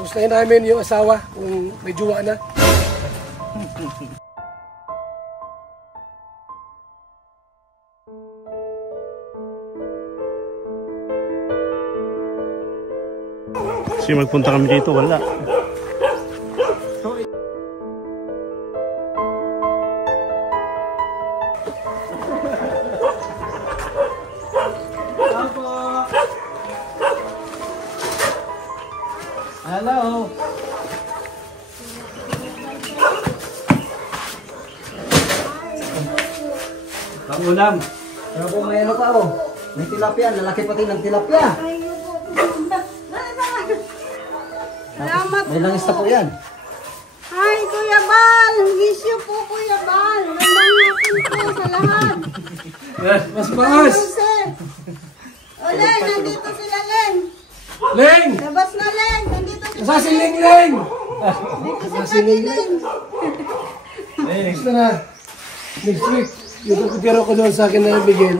Gustahin namin yung asawa kung may jowa na. Kasi magpunta kami dito, wala. Hello. Pangulam. Pero kung may ano pa oh. May tilapia, lalaki pati ng tilapia. Salamat May langista po yan. Hi, Kuya Bal! Miss you po, Kuya Bal! Magandang hapon po sa lahat. Mas! O, Len, nandito sila, Len. Leng! Labas na, Len. Nandito si Nasa si Leng! Dito si Pati, Len. Gusto na. Next week, yung pagkutiro ko doon sa akin na bigyan.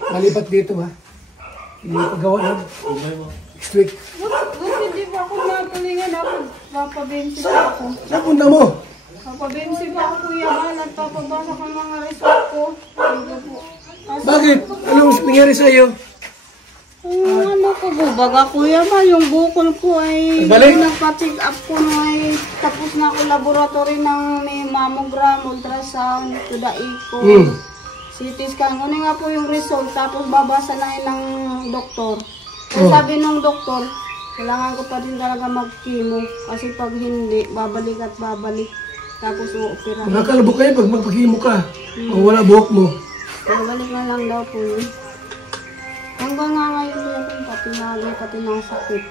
Malipat dito ha. Hindi pagawa na. Next week. Hindi pa ako matulingan ako. Papabensi pa ako. Saan punta mo? Papabensi pa ako, Kuya Bal. At papabasa ko mga result ko. Ano po? Bakit? Anong nangyari sa iyo? Ano ko po, baga Kuya Bal, yung bukol ko ay Balik? nagpa-check up ko nung ay tapos na ako laboratory ng may mammogram, ultrasound, tuda echo, CT scan. Ano nga po yung result, tapos babasa na yun ng doktor. So, sabi ng doktor, kailangan ko pa din talaga mag-chemo kasi pag hindi, babalik at babalik. Tapos uopera. Makakalabok kayo pag magpahimo ka. O wala buhok mo. Babalik na lang daw po yun. Hanggang nga ngayon yan, pati nalay, pati nakasakit.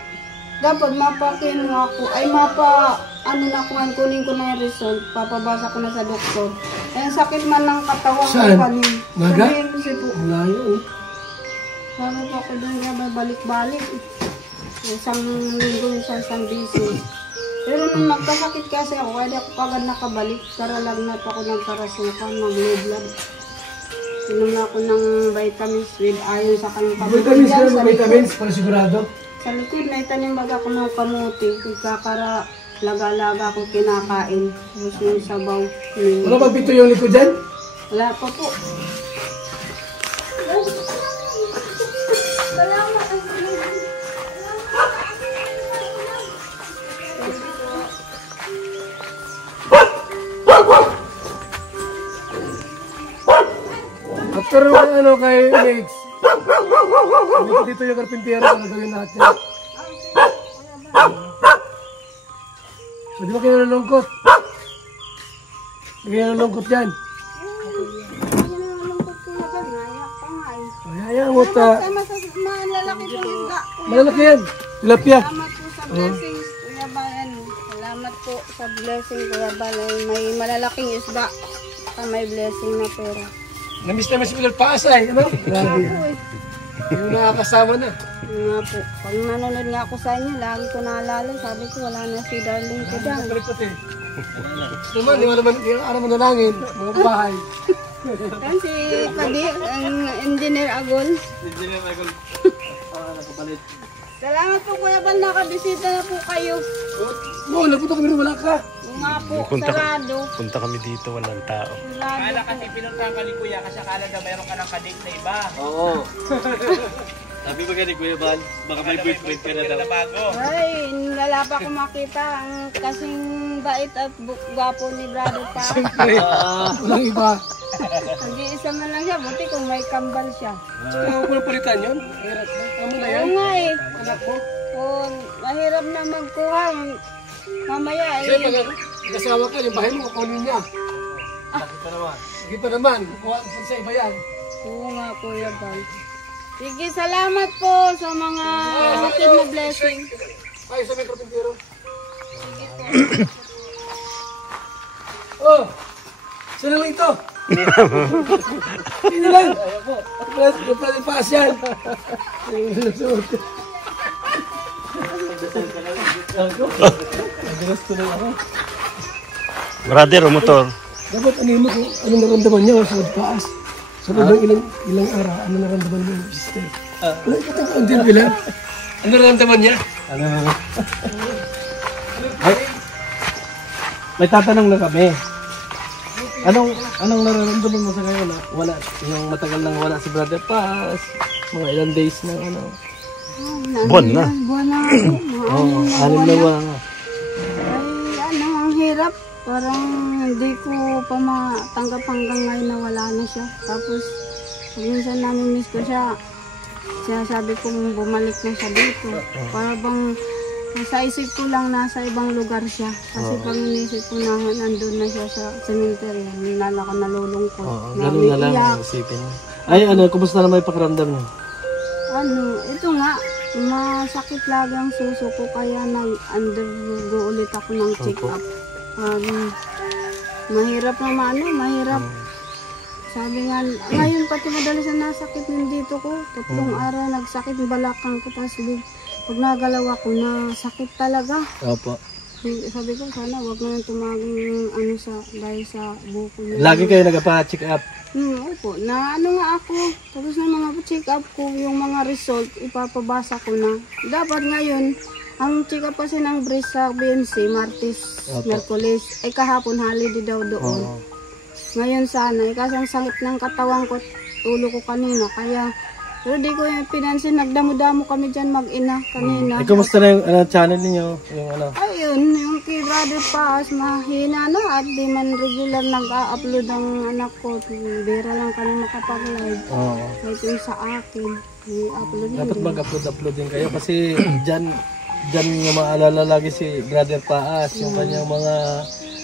Dapat mapa-chemo ako, ay ano na kunin ko na yung result, papabasa ko na sa doktor. Ay, sakit man ng katawan ko Saan? panin. Maga? Kasi po, Malayo eh. sabi po ako doon nga babalik-balik. Isang linggo, isang busy. Pero nung nagkasakit kasi ako, kaya di ako pagad nakabalik. Karalagnat ako ng karasukan, mag-low blood. Inom na ako ng vitamins with iron sa kanyang Vitamins ka na vitamins para sigurado. Sa likod, may tanim baga ako mga kamuti. Kaya laga-laga ako kinakain. Tapos yung sabaw. Wala ba pito yung likod dyan? Wala pa po. After ano kay Legs. Dito yung karpintero na gawin lahat yan. So di ba kayo nalungkot? Hindi kayo nalungkot yan. Hayaan mo ta. Malalaki pong isda. Malalaki yan. Tilapia. Salamat po sa blessings, Kuya Bal. Salamat po sa blessing, Kuya Bal. May malalaking isda. May blessing na pera. Namiss naman si Pilal Paasay. Ano? Grabe. Yung nakakasama na. Nga po. Pag nanonood nga ako sa inyo, lagi ko naalala. Sabi ko, wala na si darling ko dyan. Naman, di mo nanangin. Mga bahay. Yan si Padi, ang Engineer Agol. Engineer Michael. Nakapalit. Salamat po, Kuya Bal. Nakabisita na po kayo. Oo, nagpunta kami rin, wala ka. Nga po, sarado. Punta kami dito, walang tao. Kala kasi pinunta ka ni Kuya kasi akala na mayroon ka ng kadate na iba. Oo. Sabi ba ni Kuya Bal, baka may boyfriend ka na daw. Bago. Ay, wala pa ako makita. Ang kasing bait at gwapo ni Brado pa. Walang iba. Nag-iisa man lang siya. Buti kung may kambal siya. Kaya mo palitan yun. Hirap na. Tama na yan. Oo nga eh. Anak mo. Kung mahirap na magkuha, mamaya Kasi eh. pag nag-asawa ka, yung bahay mo, kukunin niya. Bakit pa naman? Sige pa naman. Kuha sa iba yan. Oo nga, Kuya Bal. Sige, salamat po sa mga akin na blessing. Ay, sa may karpintero. Oh! Sino lang ito? Sino lang? Yung paas yan. Brother o motor? Dapat ano mo kung anong naramdaman niya sa paas. Sa loob ng ilang araw, ano naramdaman niya yung sister? Wala ikaw ang din bilang. Ano naramdaman niya? Ano? Ay, may tatanong lang kami. Anong nararamdaman mo sa ngayon na wala, yung matagal nang wala si Brother Paz, mga ilang days na ano? Buwan na. Buwan na ako. Oo, 6 na buwan nga. Ay, ang hirap. Parang hindi ko pa matanggap hanggang ngayon na wala na siya. Tapos, pag minsan namin miss ko siya, sinasabi ko bumalik na siya dito. Para bang sa isip ko lang nasa ibang lugar siya. Kasi pag inisip ko na nandun na siya sa cemetery, nalala ko nalulungkot. Ganun na lang ang isipin mo. Ay, kumusta naman yung pakiramdam niyo? Ito nga, masakit lagi ang suso ko kaya nag-undergo ulit ako ng check-up. Mahirap naman, mahirap. Sabi nga, ngayon pati madalas na nasakit yung dito ko. 3 araw nagsakit yung balakang ko. Tapos pag nagalaw ako, nasakit talaga. Opo. Sabi ko, sana wag na tumaging dahil sa buko niya. Lagi kayo nagpa-check up? Opo. Na nga ako. Tapos na mga check up ko, yung mga result, ipapabasa ko na. Dapat ngayon, ang check up kasi ng breast sa BMC, Martes, Merkulis, ay kahapon holiday daw doon. Ngayon sana, kasi ang sakit ng katawan ko, tulo ko kanina, kaya, pero di ko yung pinansin, nagdamo-damo kami dyan mag-ina kanina. Kumusta na yung channel niyo? Ayun, yung kay Brother Paz, mahina na at di man regular nag-a-upload ang anak ko. Bira lang kami makapag-live. Kahit yung sa akin, i-upload dapat mag-upload din kayo kasi dyan yung maalala lagi si Brother Paz, yung kanyang mga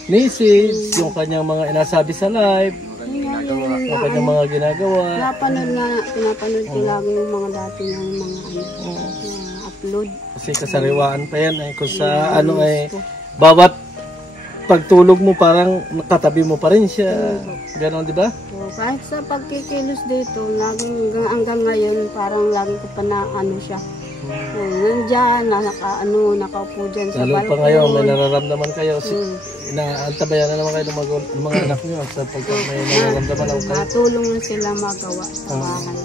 message, yung kanyang mga inasabi sa live, yung kanyang mga ginagawa. Pinapanood ko lagi yung mga dati ng mga upload. Kasi kasariwaan pa yan kung sa bawat pagtulog mo parang nakatabi mo pa rin siya. Ganon, di ba? Kahit sa pagkikilos dito, hanggang ngayon parang lagi ko pa na siya. Nandiyan, nakaupo dyan sa balkon. Lalo pa ngayon, may nararamdaman kayo. Inaantabayan na naman kayo ng mga anak nyo sa pagka may nararamdaman ako kayo. Natulong na sila magawa sa bahay.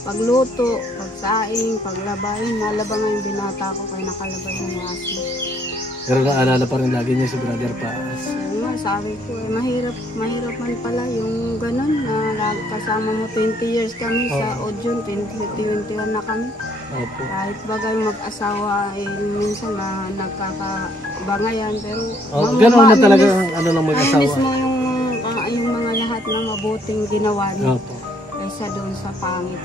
Pagluto, pagsaing, paglabayin, nalaba nga yung binata ko kaya nakalabay yung aso. Pero naalala pa rin lagi niyo si Brother Paz. Sabi ko, mahirap man pala yung ganun na kasama mo 20 years kami sa Odion, 2021 na kami. Kahit bagay mag-asawa, minsan na nagkakabangayan, pero gano'n na talaga lang mag-asawa. Miss mo yung mga lahat na mabuting ginawa niya kaysa doon sa pangit.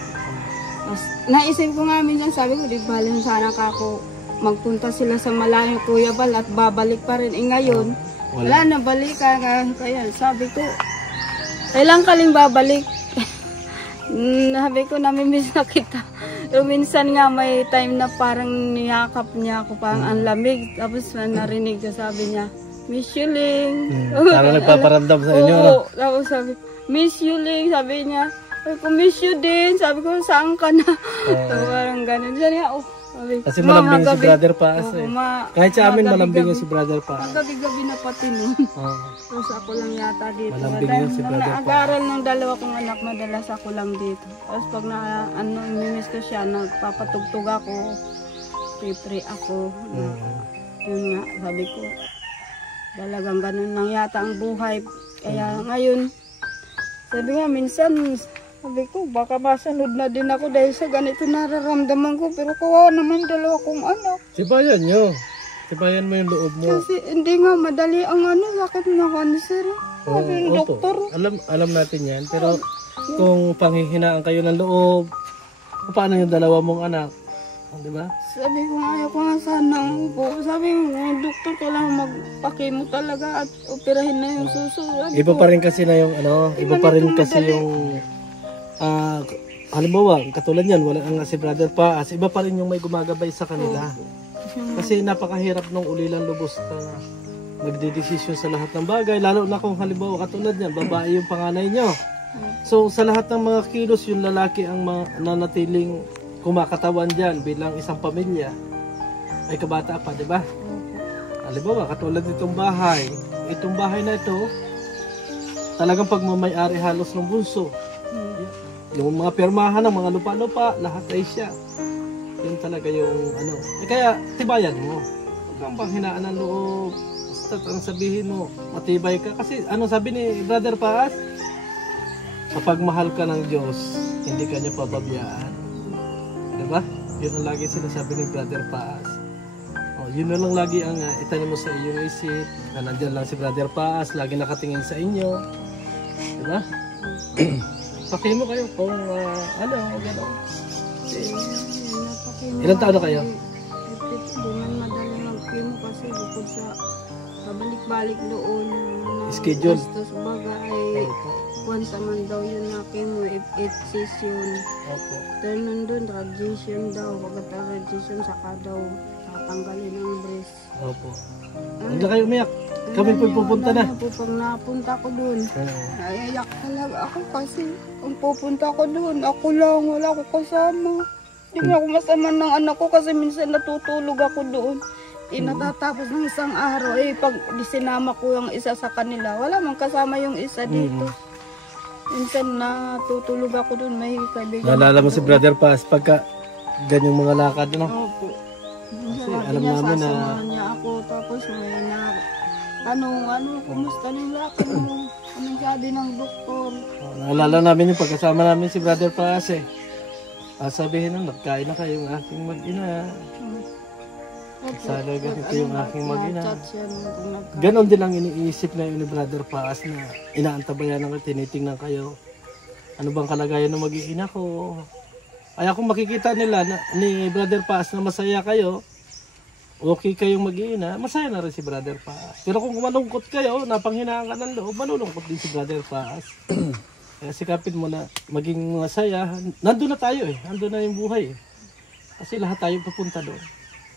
Naisip ko nga minsan, sabi ko, di bali sana ako magpunta sila sa malayo Kuya Bal at babalik pa rin. Ngayon, wala na balikan. Kaya sabi ko, kailan kaling babalik? Sabi ko, namimiss na kita. So, minsan nga may time na parang niyakap niya ako, parang ang lamig. Tapos narinig ko, sabi niya, Miss you, Ling. Parang nagpaparamdam sa inyo. Oo, tapos sabi, Miss you, Ling. Sabi niya, sabi ko, miss you din. Sabi ko, saan ka na? So, parang ganun. Sabi niya, kasi malambing si Brother Paz kahit sa amin malambing si Brother Paz. Gabi-gabi na pati nun. Tapos ako lang yata dito. Malambing yun si Brother Paz. Nag-aaral ng 2 kong anak, madalas ako lang dito. Tapos pag miss ko siya, nagpapatugtog ako, pre ako. Yun nga, sabi ko, talagang ganun lang yata ang buhay. Kaya ngayon, sabi nga minsan, sabi ko, baka masunod na din ako dahil sa ganito nararamdaman ko. Pero kawawa naman 2 kong anak. Sibayan nyo. Sibayan mo yung loob mo. Kasi hindi nga madali ang sakit na cancer. Sabi yung doktor. Alam natin yan. Pero kung panghihinaan kayo ng loob, paano yung 2 mong anak? Di ba? Sabi ko nga, ayaw ko nga sana po. Sabi yung doktor, kailangan magpakimo talaga at operahin na yung suso. Iba pa rin kasi na yung iba pa rin kasi yung halimbawa, katulad yan, wala nga si Brother Paz, iba pa rin yung may gumagabay sa kanila. Kasi napakahirap nung ulilang lubos na magdedesisyon sa lahat ng bagay, lalo na kung halimbawa katulad yan, babae yung panganay nyo. So sa lahat ng mga kilos, yung lalaki ang nanatiling kumakatawan dyan bilang isang pamilya, ay kabata pa, di ba? Halimbawa, katulad itong bahay na ito, talagang pagmamay-ari halos ng bunso. Yung mga permahan ng mga lupa-lupa, lahat ay siya. Yun talaga yung kaya tibayan mo. Huwag kang panghinaan ng loob. Basta ang sabihin mo, matibay ka. Kasi ano sabi ni Brother Paas? Kapag mahal ka ng Diyos, hindi ka niya pababayaan. Diba? Yun ang lagi sinasabi ni Brother Paas. O, yun na lang lagi ang itanim mo sa iyong isip. Na nandyan lang si Brother Paas, lagi nakatingin sa inyo. Diba? Pakimo kayo kung ano, gano'n. Ilang taon na kayo? Hindi man madali mag-chemo kasi bukod sa pabalik-balik doon na Schedule. gastos baga ay once a month daw yun na chemo, 8 session. Opo. Then nandun, radiation daw. Pagkata radiation, saka daw tatanggalin ang breast. Opo. Huwag na kayo umiyak. Kami po pupunta na. Po, pag napunta ko doon, naiyak talaga ako kasi kung pupunta ko doon, ako lang, wala ko kasama. Hindi ako masama ng anak ko kasi minsan natutulog ako doon. Natatapos ng isang araw, pag sinama ko yung isa sa kanila, wala mang kasama yung isa dito. Minsan natutulog ako doon, may kaibigan. Naalala mo si Brother Paas pagka ganyang mga lakad, no? Opo. Kasi Sabi alam niya, namin na sasamahan niya ako, tapos may kumusta yung lakad mo? Anong sabi ng doktor? naalala namin yung pagkasama namin si Brother Paas eh. Sabihin nun, nagkain na kayong aking mag-ina. Sana ganito yung aking mag-ina. Chat siya nung nagkain. Ganon din ang iniisip na yun ni Brother Paas na inaantabayan ng tinitingnan kayo. Ano bang kalagayan ng mag-iina ko? Ay kung makikita nila ni Brother Paas na masaya kayo, okay kayong mag-iina, masaya na rin si Brother Paas. Pero kung malungkot kayo, napanghinaan ka ng loob, malulungkot din si Brother Paas. Kaya sikapin mo na maging masaya. Nandun na tayo eh. Nandun na yung buhay eh. Kasi lahat tayo pupunta doon.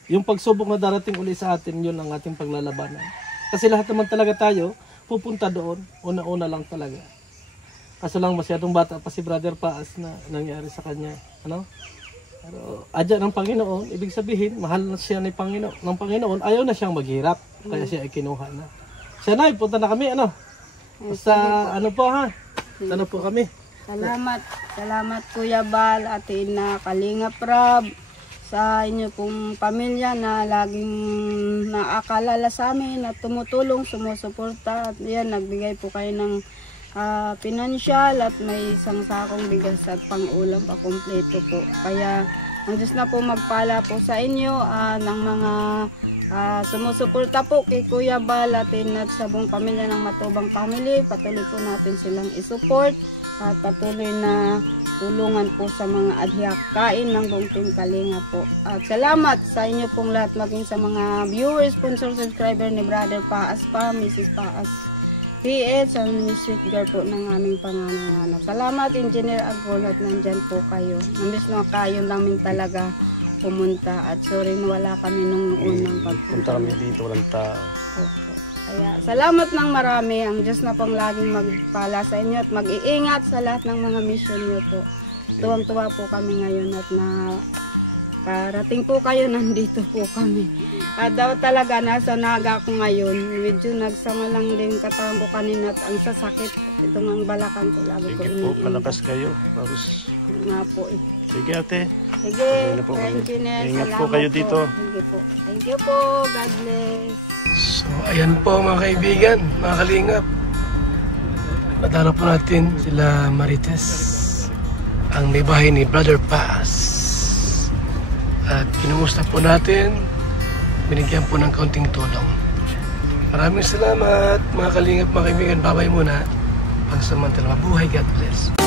Yung pagsubok na darating uli sa atin, yun ang ating paglalabanan. Kasi lahat naman talaga tayo pupunta doon. Una-una lang talaga. Kaso lang masyadong bata pa si Brother Paas na nangyari sa kanya. Ano? Pero adyan ang Panginoon, ibig sabihin, mahal na siya ng Panginoon, ayaw na siyang maghirap. Kaya siya ay kinuha na. Siya na, punta na kami, ano? Basta, ano po ha? Ano po kami? Salamat Kuya Bal, Ate Ina, Kalinga Prab, sa inyo pong pamilya na laging naakalala sa amin at tumutulong, sumusuporta. At yan, nagbigay po kayo ng pinansyal at may isang sakong bigas at pang-ulam pa kompleto po. Kaya ang Diyos na po magpala po sa inyo ng mga sumusuporta po kay Kuya Bal at sa buong pamilya ng Matubang Family. Patuloy po natin silang isupport at patuloy na tulungan po sa mga adhikain ng buong Team Kalinga po. At salamat sa inyo pong lahat, maging sa mga viewers, sponsor, subscriber ni Brother Paas pa, Mrs. Paas PH, ang sweet girl po ng aming panganganap. Salamat Engineer Agol at nandyan po kayo. Namiss na kayo namin talaga pumunta at sorry na wala kami nung unang pagpunta. Punta kami dito, walang tao. Opo. Kaya salamat ng marami. Ang Diyos na pong laging magpala sa inyo at mag-iingat sa lahat ng mga mission niyo po. Tuwang-tuwa po kami ngayon at karating po kayo, nandito po kami. At daw talaga nasa Naga ako ngayon. Medyo nagsama lang din katawan ko kanina at ang sasakit. Itong ang balakan ko lagi ko Sige po, iniinda. palakas kayo. Tapos, Nga po eh. sige ate. Sige, na po kami. Engineer. Ingat po Salamat kayo dito. Sige po. Thank you po. God bless. So, ayan po mga kaibigan, mga kalingap. Natalo po natin sila Marites, ang may bahay ni Brother Paas. At kinumusta po natin, binigyan po ng kaunting tulong. Maraming salamat mga kalingap, mga kaibigan. Babay muna. Pangsamantala, mabuhay. God bless.